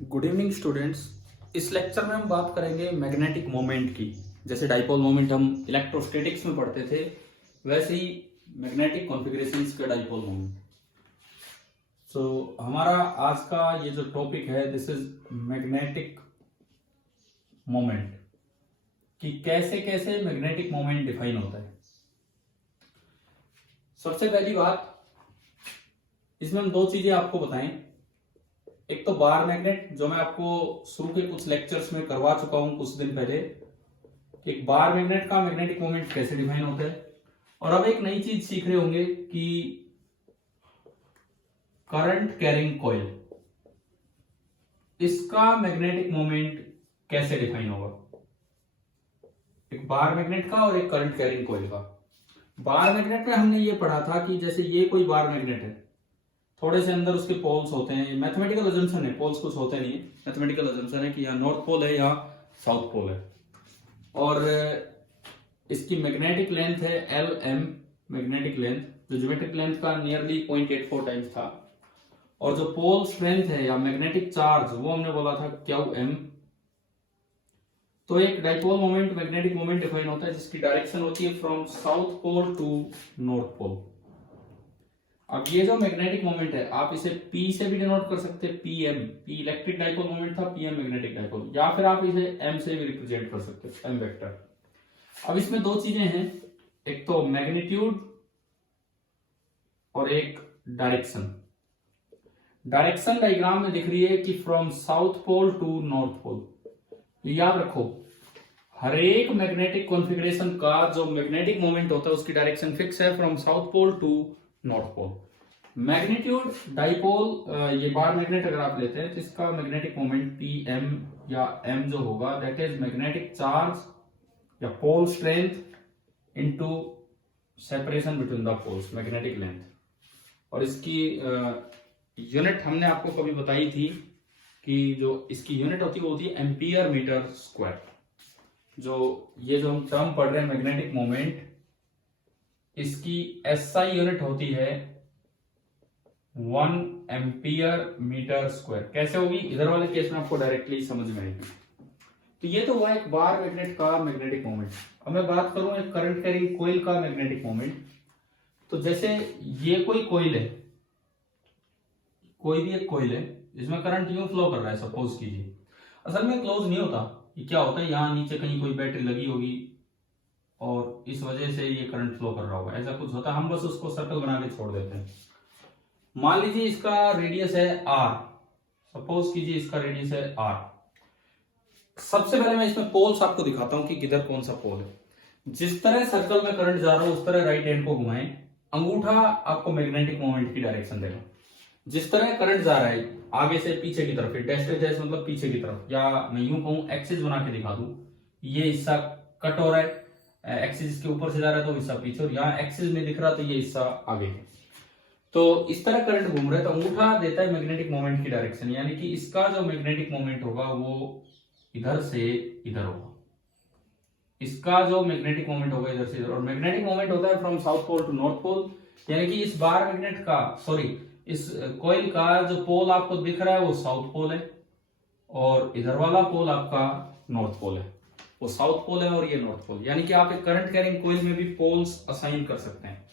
Good evening students. इस lecture में हम बात करेंगे मैग्नेटिक मोमेंट की। जैसे डाइपोल मोमेंट हम इलेक्ट्रोस्टैटिक्स में पढ़ते थे, वैसे ही मैग्नेटिक कॉन्फ़िगरेशंस का डाइपोल मोमेंट। सो हमारा आज का ये जो टॉपिक है, दिस इज मैग्नेटिक मोमेंट, कि कैसे कैसे मैग्नेटिक मोमेंट डिफाइन होता है। सबसे पहली बात, इसमें हम दो चीजें आपको बताएं। एक तो बार मैग्नेट, जो मैं आपको शुरू के कुछ लेक्चर्स में करवा चुका हूं कुछ दिन पहले, कि एक बार मैग्नेट का मैग्नेटिक मोमेंट कैसे डिफाइन होता है। और अब एक नई चीज सीख रहे होंगे कि करंट कैरिंग कॉइल, इसका मैग्नेटिक मोमेंट कैसे डिफाइन होगा। एक बार मैग्नेट का और एक करंट कैरिंग कॉइल का। बार मैग्नेट में हमने ये पढ़ा था कि जैसे ये कोई बार मैग्नेट है, थोड़े से अंदर उसके पोल्स होते हैं। मैथमेटिकल अजम्पशन है, पोल्स कुछ होते नहीं है, मैथमेटिकल अजम्पशन है कि यहाँ नॉर्थ पोल है या साउथ पोल है। और इसकी मैग्नेटिक लेंथ है एल एम मैग्नेटिक लेंथ, जो ज्योमेट्रिक लेंथ का नियरली 0.84 टाइम्स था। और जो पोल स्ट्रेंथ है या मैग्नेटिक चार्ज, वो हमने बोला था क्यू एम। तो एक dipole moment, magnetic moment define होता है जिसकी डायरेक्शन होती है from south pole to north pole. अब ये जो मैग्नेटिक मोमेंट है, आप इसे P से भी डिनोट कर सकते हैं, PM, P electric dipole moment था, PM मैग्नेटिक डाइपोल, या फिर आप इसे M से भी रिप्रेजेंट कर सकते हैं, M वेक्टर। अब इसमें दो चीजें हैं, एक तो मैग्नीट्यूड और एक डायरेक्शन। डायरेक्शन डायग्राम में दिख रही है कि from south pole to north pole. याद रखो, हर एक मैग्नेटिक कॉन्फ़िगरेशन का जो मैग्नेटिक मोमेंट होता है उसकी डायरेक्शन फिक्स है, from south pole to north pole. Magnitude dipole, ये बार मैग्नेट अगर आप लेते हैं तो इसका मैग्नेटिक मोमेंट PM या M जो होगा, दैट इज मैग्नेटिक चार्ज या pole strength into separation between the poles, magnetic length. और इसकी यूनिट हमने आपको कभी बताई थी कि जो इसकी यूनिट होती है वो होती है एम्पियर मीटर स्क्वायर। जो ये जो हम टर्म पढ़ रहे हैं मैग्नेटिक मोमेंट, इसकी SI यूनिट होती है 1 एम्पियर मीटर स्क्वायर। कैसे होगी, इधर वाले केस में आपको डायरेक्टली समझ में आएगी। तो ये तो हुआ एक बार मैग्नेट का मैग्नेटिक मोमेंट। अब मैं बात करूं एक करंट कैरिंग कोइल का मैग्नेटिक मोमेंट। तो जैसे ये कोई कोइल है, कोई भी एक कोइल है, इसमें करंट यूं फ्लो कर रहा है, सपोज कीजिए। असल में क्लोज नहीं होता, ये क्या होता है, यहाँ नीचे कहीं कोई बैटरी लगी होगी और इस वजह से ये करंट फ्लो कर रहा होगा, ऐसा कुछ होता है। हम बस उसको सर्कल बना के छोड़ देते हैं। मान लीजिए इसका रेडियस है R, सपोज कीजिए इसका रेडियस है R। सबसे पहले मैं इसमें पोल्स आपको दिखाता हूं कि किधर कौन सा पोल है। जिस तरह सर्कल में करंट जा रहा है उस तरह राइट हैंड को घुमाएं, अंगूठा आपको मैग्नेटिक मोमेंट की डायरेक्शन देगा। जिस तरह करंट जा रहा है आगे से पीछे की तरफ, डैश डैश मतलब पीछे की तरफ, या मैं यूं कहूं एक्सिस बना के दिखा दूं, ये हिस्सा कट हो रहा है, एक्सिस के ऊपर से जा रहा है तो हिस्सा पीछे, और यहाँ एक्सिस में दिख रहा तो ये हिस्सा आगे है। तो इस तरह करंट घूम रहा है तो अंगूठा देता है मैग्नेटिक मोमेंट की डायरेक्शन, यानी कि इसका जो मैग्नेटिक मोमेंट होगा वो इधर से इधर होगा। इसका जो मैग्नेटिक मोमेंट होगा इधर से इधर, और मैग्नेटिक मोमेंट होता है from south pole to north pole. यानी कि इस बार मैग्नेट का, सॉरी इस कॉइल का जो पोल आपको दिख रहा है वो साउथ पोल है, और इधर वाला पोल आपका नॉर्थ पोल है। वो साउथ पोल है और ये नॉर्थ पोल। यानी कि आप एक करंट कैरिंग कॉइल में भी पोल्स असाइन कर सकते हैं।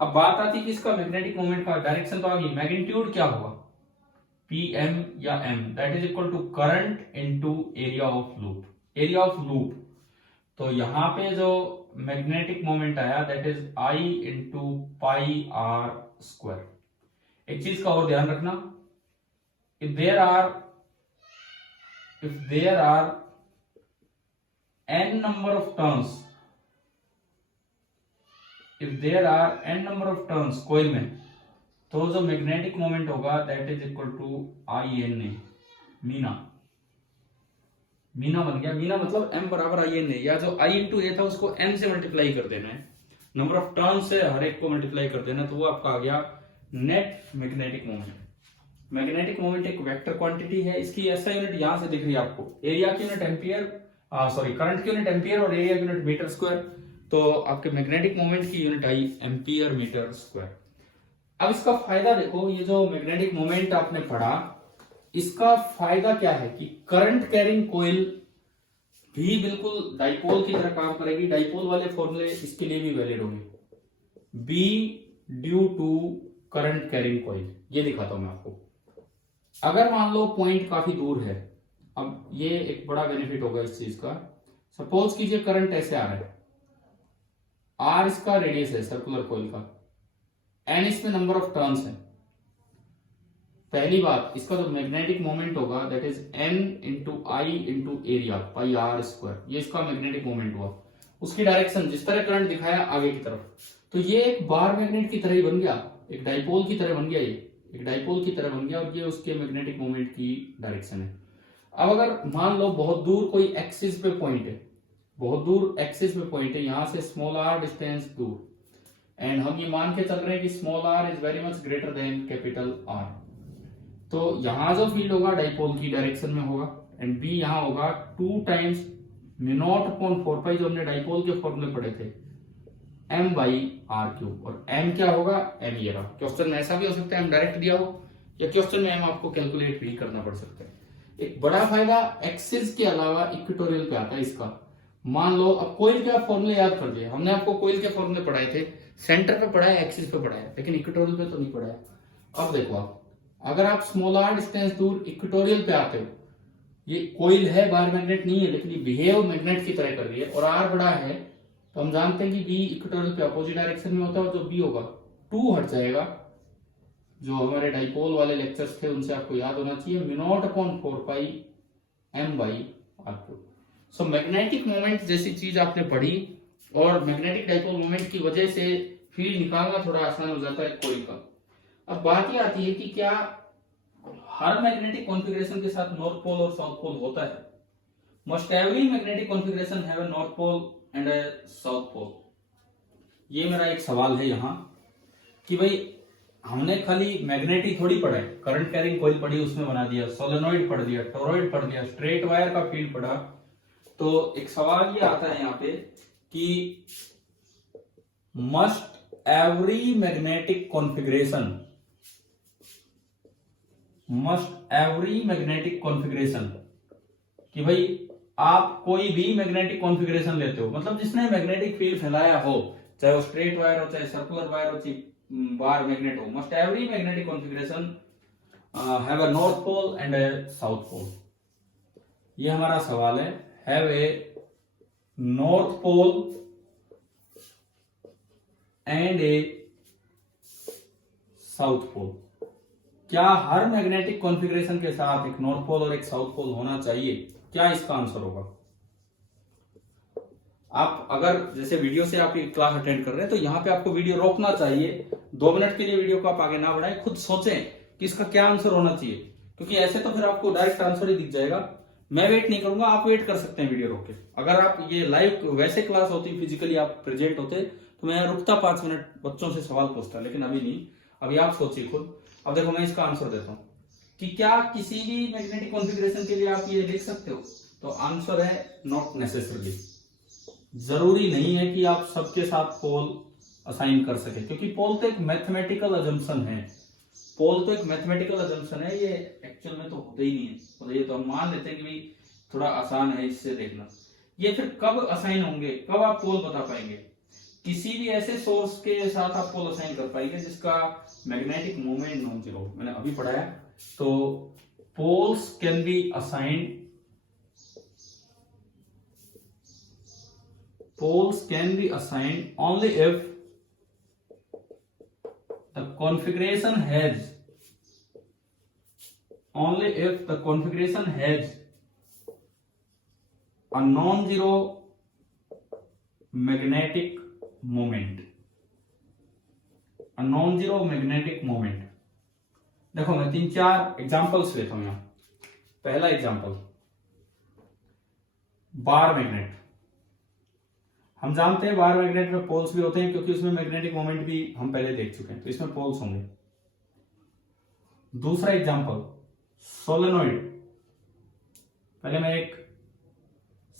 अब बात आती है कि इसका मैग्नेटिक मोमेंट का डायरेक्शन तो आ गई, मैग्नीट्यूड क्या होगा, PM या M, that is equal to current into area of loop, area of loop. तो यहां पे जो मैग्नेटिक मोमेंट आया that is I into pi R square. एक चीज का और ध्यान रखना, if there are n number of turns, if there are n number of turns coil में, तो जो मैग्नेटिक मोमेंट होगा that is equal to INA, मीना। मीना बन गया, मीना मतलब M बराबर INA, या जो I इंटू ए था उसको M से मल्टीप्लाई कर देना है, नंबर ऑफ टर्न से हर एक को मल्टीप्लाई कर देना, तो वो आपका आ गया net magnetic moment. Magnetic moment एक वेक्टर क्वांटिटी है, इसकी ऐसा यूनिट यहां से दिख रही है आपको, एरिया की यूनिट एम्पियर, सॉरी करंट की यूनिट एम्पियर और एरिया की यूनिट मीटर स्क्वायर। तो आपके मैग्नेटिक मोमेंट की यूनिट आई एम्पियर मीटर स्क्वायर। अब इसका फायदा देखो, ये जो मैग्नेटिक मोमेंट आपने पढ़ा इसका फायदा क्या है कि करंट कैरिंग कोयल भी बिल्कुल डाइपोल की तरह काम करेगी। डाइपोल वाले फॉर्मूले इसके लिए भी वैलिड होंगे। B due to current carrying coil, ये दिखाता हूं मैं आपको। अगर मान लो पॉइंट काफी दूर है, अब ये एक बड़ा बेनिफिट होगा इस चीज का। सपोज कीजिए करंट ऐसे आ रहा है, आर इसका रेडियस है सर्कुलर कॉइल का, एन इसमें नंबर ऑफ टर्न्स है। पहली बात, इसका जो मैग्नेटिक मोमेंट होगा that is N into I into area pi R square, ये इसका मैग्नेटिक मोमेंट हुआ। उसकी डायरेक्शन जिस तरह करंट दिखाया आगे की तरफ, तो ये एक बार मैग्नेट की तरह ही बन गया, एक डाइपोल की तरह बन गया, ये एक डाइपोल की तरह बन गया, और ये उसके मैग्नेटिक मोमेंट की डायरेक्शन है। अब अगर मान लो बहुत दूर कोई एक्सिस पे पॉइंट है, बहुत दूर एक्सिस पे पॉइंट है, यहां से स्मॉल आर डिस्टेंस दूर, एंड हम ये मान के चल रहे हैं कि small R is very much greater than capital R, तो यहां जो फील्ड होगा डाइपोल की डायरेक्शन में होगा, एंड बी यहां होगा 2 टाइम्स म्यू नॉट अपॉन 4 पाई, जो हमने डाइपोल के फॉर्मूले पढ़े थे, m बाई आर क्यूब। और m क्या होगा, m ये रहा। क्वेश्चन में ऐसा भी हो सकता है m डायरेक्ट दिया हो, या क्वेश्चन में m आपको कैलकुलेट भी करना पड़ सकता है। एक बड़ा फायदा एक्सिस के अलावा इक्वेटोरियल पे आता है इसका। मान लो अब कोयल के आप फॉर्मूले याद कर दिए, हमने आपको कोयल के फॉर्मूले पढ़ाए थे, सेंटर पे पढ़ाया, एक्सिस पे पढ़ाया, लेकिन इक्वेटोरियल पे तो नहीं पढ़ाया। अब देखो आप, अगर आप स्मॉल आर डिस्टेंस दूर इक्वेटोरियल पे आते हो, ये कोयल है, बार मैग्नेट नहीं है, लेकिन ये बिहेव मैग्नेट की तरह कर रही है, और आर बड़ा है, तो हम जानते हैं कि बी इक्वेटोरियल पे अपोजिट डायरेक्शन में होता है, और जो बी होगा 2 हट जाएगा। जो हमारे डाइपोल वाले लेक्चर्स थे उनसे आपको याद होना चाहिए, mu naught upon 4 pi m by R cube. So magnetic moment जैसी चीज आपने पढ़ी, और मैग्नेटिक डाइपोल मोमेंट की वजह से फील्ड निकालना थोड़ा आसान हो जाता है कोयल का। अब बात यह आती है कि क्या हर मैग्नेटिक कॉन्फ़िगरेशन के साथ नॉर्थ पोल और साउथ पोल होता है? Must every magnetic configuration have a north pole and a south pole? ये मेरा एक सवाल है यहाँ कि भाई हमने खाली मैग्नेटिक थोड़ी पढ़ा है, करंट कैरिंग कॉइल पढ़ी उसमें बना दिया, सोलेनोइड पढ़ दिया, टोरॉइड पढ़ दिया, स्ट्रेट वायर का फील्ड पढ़ा। तो एक सवाल ये आता है यहाँ पे कि must every magnetic configuration, must every magnetic configuration, कि भाई आप कोई भी मैग्नेटिक कॉन्फ़िगरेशन लेते हो, मतलब जिसने मैग्नेटिक फील्ड फैलाया हो, चाहे वो स्ट्रेट वायर हो, चाहे सर्कुलर वायर हो, चाहे बार मैग्नेट हो, must every magnetic configuration have a north pole and a south pole. ये हमारा सवाल है, have a north pole and a south pole. क्या हर मैग्नेटिक कॉन्फ़िगरेशन के साथ एक नॉर्थ पोल और एक साउथ पोल होना चाहिए? क्या इसका आंसर होगा? आप अगर जैसे वीडियो से आप ये क्लास अटेंड कर रहे हैं, तो यहाँ पे आपको वीडियो रोकना चाहिए, 2 मिनट के लिए वीडियो को आप आगे ना बढ़ाएं, खुद सोचें कि इसका क्या आंसर होना चाहिए, क्योंकि ऐसे तो फिर आपको डायरेक्ट आंसर ही दिख जाएगा। मैं वेट नहीं करूंगा, आप वेट कर सकते हैं वीडियो रोक के। अगर आप ये लाइव वैसे क्लास होती, फिजिकली आप प्रेजेंट होते, तो मैं रुकता 5 मिनट, बच्चों से सवाल पूछता, लेकिन अभी नहीं। अभी आप सोचिए खुद। अब देखो मैं इसका आंसर देता हूँ कि क्या किसी भी मैग्नेटिक कॉन्फ़िगरेशन के लिए आप ये लिख सकते हो, तो आंसर है नॉट नेसेसरली। जरूरी नहीं है कि आप सबके साथ पोल असाइन कर सके, क्योंकि पोल तो एक मैथमेटिकल अजम्पशन है, पोल तो एक मैथमेटिकल अजम्पशन है, ये एक्चुअल में तो होते ही नहीं है। तो ये तो हम मान लेते हैं कि भाई थोड़ा आसान है इससे देखना। ये फिर कब असाइन होंगे, कब आप पोल बता पाएंगे? किसी भी ऐसे सोर्स के साथ आप पोल असाइन कर पाएंगे जिसका मैग्नेटिक मोमेंट नॉन जीरो, मैंने अभी पढ़ाया। तो poles can be assigned, poles can be assigned only if the configuration has a non-zero magnetic moment, a non-zero magnetic moment। देखो मैं 3-4 एग्जांपल्स लेता हूं यहां। पहला एग्जांपल, बार मैग्नेट। हम जानते हैं बार मैग्नेट में पोल्स भी होते हैं, क्योंकि उसमें मैग्नेटिक मोमेंट भी हम पहले देख चुके हैं, तो इसमें पोल्स होंगे। दूसरा एग्जांपल, सोलेनोइड। पहले मैं एक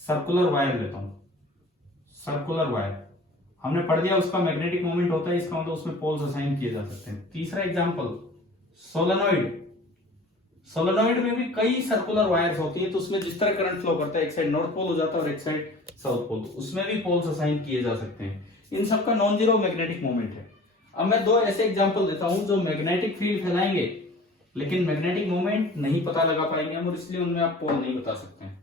सर्कुलर वायर लेता हूं, सर्कुलर वायर हमने पढ़ दिया, उसका मैग्नेटिक मोमेंट होता है, इसका मतलब उसमें पोल्स असाइन किए जा सकते हैं। तीसरा एग्जांपल, सोलेनोइड। सोलेनोइड में भी कई सर्कुलर वायर्स होती है, तो उसमें जिस तरह करंट फ्लो करता है, एक साइड नॉर्थ पोल हो जाता है और एक साइड साउथ पोल, उसमें भी पोल्स असाइन किए जा सकते हैं। इन सबका नॉन जीरो मैग्नेटिक मोमेंट है। अब मैं दो ऐसे एग्जांपल देता हूं जो मैग्नेटिक फील्ड फैलाएंगे लेकिन मैग्नेटिक मोमेंट नहीं पता लगा पाएंगे हम, और इसलिए उनमें आप पोल नहीं बता सकते हैं।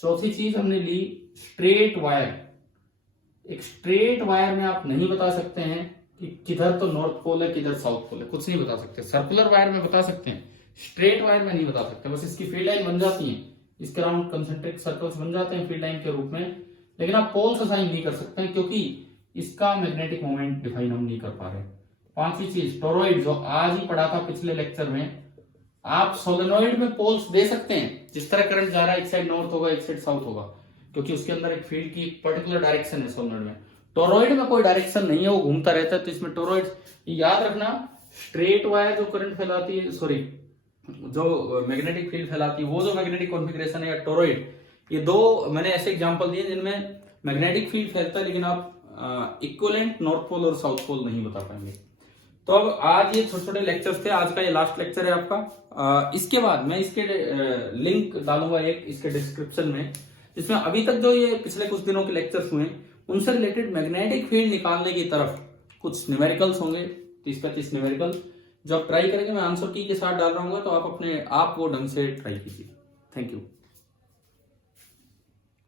चौथी चीज हमने ली स्ट्रेट वायर। एक स्ट्रेट वायर में आप नहीं बता सकते हैं कि किधर तो नॉर्थ पोल है किधर साउथ पोल है, कुछ नहीं बता सकते। सर्कुलर वायर में बता सकते हैं, स्ट्रेट वायर में नहीं बता सकते। बस इसकी फील्ड लाइन बन जाती है, इसके अराउंड कंसेंट्रिक सर्कल्स बन जाते हैं फील्ड लाइन के रूप में, लेकिन आप पोल्स असाइन नहीं कर सकते हैं क्योंकि इसका मैग्नेटिक मोमेंट डिफाइन हम नहीं कर पा रहे। पांचवी चीज टोरॉइड, जो आज ही पढ़ा था पिछले लेक्चर में, आप सोलेनोइड में पोल्स दे सकते हैं। जिस तरह करंट जा रहा है एक साइड नॉर्थ होगा एक साइड साउथ होगा, क्योंकि उसके अंदर एक फील्ड की पर्टिकुलर डायरेक्शन है सोलेनोइड में। टोरॉइड में कोई डायरेक्शन नहीं है, वो घूमता रहता है, तो इसमें टोरॉइड याद रखना, स्ट्रेट वायर जो करंट फैलाती है, सॉरी जो मैग्नेटिक फील्ड फैलाती है, वो जो मैग्नेटिक कॉन्फ़िगरेशन है, या टोरॉइड, ये दो मैंने ऐसे एग्जांपल दिए जिनमें मैग्नेटिक फील्ड फैलता है लेकिन आप इक्विवेलेंट नॉर्थ पोल और साउथ पोल नहीं बता पाएंगे। तो अब आज ये छोटे छोटे लेक्चर्स थे, आज का ये लास्ट लेक्चर है आपका। इसके बाद मैं इसके लिंक डालूंगा एक इसके डिस्क्रिप्शन में, जिसमें अभी तक जो ये पिछले कुछ दिनों के लेक्चर्स हुए उनसे रिलेटेड मैग्नेटिक फील्ड निकालने की तरफ कुछ न्यूमेरिकल्स होंगे, 30-35 न्यूमेरिकल, जो आप ट्राई करेंगे। मैं आंसर की के साथ डाल रहा हूँ, तो आप अपने आप वो ढंग से ट्राई कीजिए। Thank you.